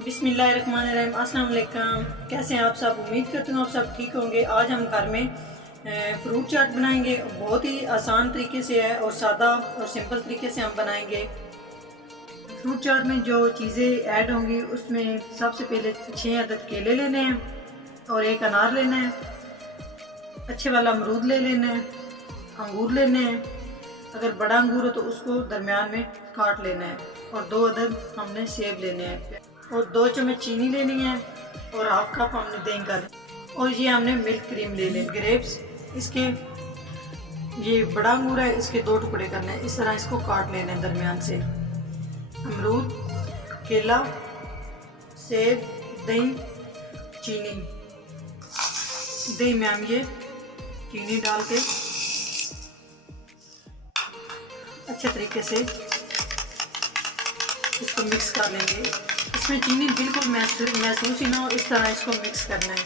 बिस्मिल्लाहिर्रहमानिर्रहीम। अस्सलाम वालेकुम। कैसे हैं आप सब? उम्मीद करती हूँ आप सब ठीक होंगे। आज हम घर में फ्रूट चाट बनाएंगे। बहुत ही आसान तरीके से है और सादा और सिंपल तरीके से हम बनाएंगे। फ्रूट चाट में जो चीज़ें ऐड होंगी उसमें सबसे पहले 6 अदद केले लेने हैं और 1 अनार लेना है। अच्छे वाला अमरूद ले लेना है। अंगूर लेने हैं। अगर बड़ा अंगूर हो तो उसको दरमियान में काट लेना है। और 2 अदद हमने सेब लेने हैं और 2 चम्मच चीनी लेनी है और हाफ कप हमने दही का। और ये हमने मिल्क क्रीम ले लें। ग्रेप्स, इसके ये बड़ा अंगूर है, इसके 2 टुकड़े करने हैं। इस तरह इसको काट लेना है दरमियान से। अमरूद, केला, सेब, दही, चीनी। दही में हम ये चीनी डाल के अच्छे तरीके से इसको मिक्स कर लेंगे। इसमें चीनी बिल्कुल महसूस ही ना हो, इस तरह इसको मिक्स करना है।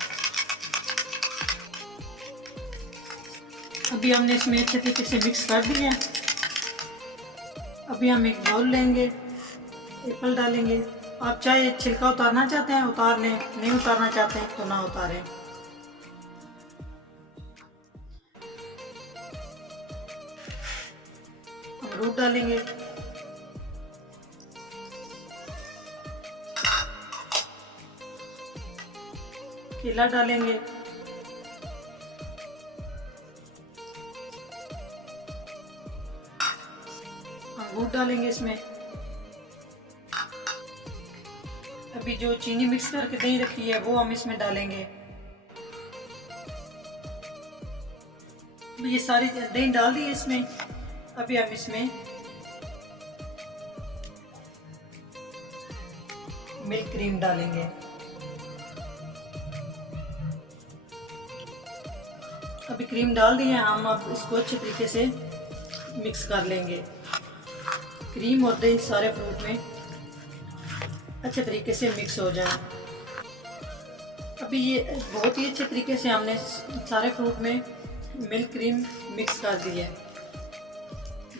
अभी हमने इसमें अच्छे तरीके से मिक्स कर दिया है। अभी हम एक बाउल लेंगे, एप्पल डालेंगे। आप चाहे छिलका उतारना चाहते हैं उतार लें, नहीं उतारना चाहते हैं तो ना उतारें। अमरूद डालेंगे, केला डालेंगे, अंगूर डालेंगे इसमें। अभी जो चीनी मिक्स करके दही रखी है वो हम इसमें डालेंगे। ये सारी दही डाल दी है इसमें। अभी हम इसमें मिल्क क्रीम डालेंगे। अभी क्रीम डाल दी है, हम अब इसको अच्छे तरीके से मिक्स कर लेंगे। क्रीम और दही सारे फ्रूट में अच्छे तरीके से मिक्स हो जाए। अभी ये बहुत ही अच्छे तरीके से हमने सारे फ्रूट में मिल्क क्रीम मिक्स कर दी है।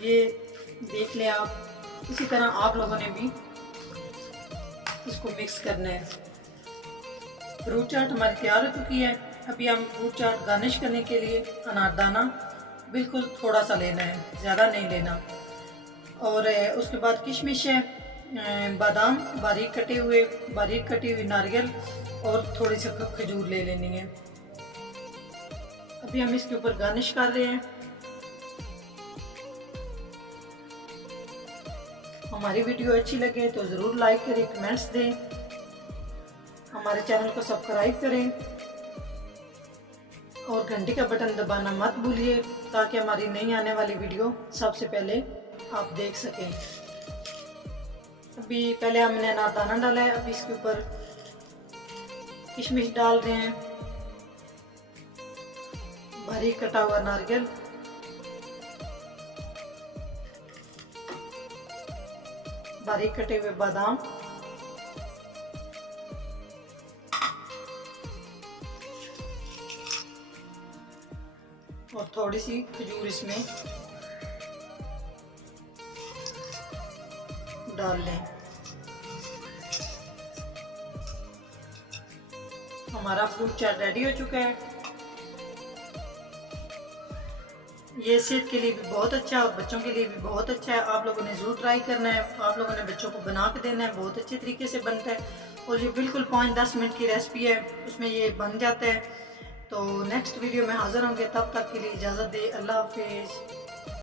ये देख लें आप। इसी तरह आप लोगों ने भी इसको मिक्स करना है। फ्रूट चाट हमारी तैयार हो चुकी है। अभी हम फ्रूट चाट गार्निश करने के लिए अनारदाना बिल्कुल थोड़ा सा लेना है, ज़्यादा नहीं लेना। और उसके बाद किशमिश है, बादाम बारीक कटी हुई नारियल और थोड़ी सी खजूर ले लेनी है। अभी हम इसके ऊपर गार्निश कर रहे हैं। हमारी वीडियो अच्छी लगे तो ज़रूर लाइक करें, कमेंट्स दें, हमारे चैनल को सब्सक्राइब करें और घंटी का बटन दबाना मत भूलिए ताकि हमारी नई आने वाली वीडियो सबसे पहले आप देख सकें। अभी पहले हमने अनारदाना डाला है, अभी इसके ऊपर किशमिश डाल रहे हैं, बारीक कटा हुआ नारियल, बारीक कटे हुए बादाम, और थोड़ी सी खजूर इसमें डाल लें। हमारा फ्रूट चाट रेडी हो चुका है। ये सेहत के लिए भी बहुत अच्छा है और बच्चों के लिए भी बहुत अच्छा है। आप लोगों ने ज़रूर ट्राई करना है। आप लोगों ने बच्चों को बना के देना है। बहुत अच्छे तरीके से बनता है और ये बिल्कुल 5-10 मिनट की रेसिपी है, उसमें ये बन जाता है। तो नेक्स्ट वीडियो में हाज़िर होंगे, तब तक के लिए इजाज़त दें। अल्लाह हाफिज़।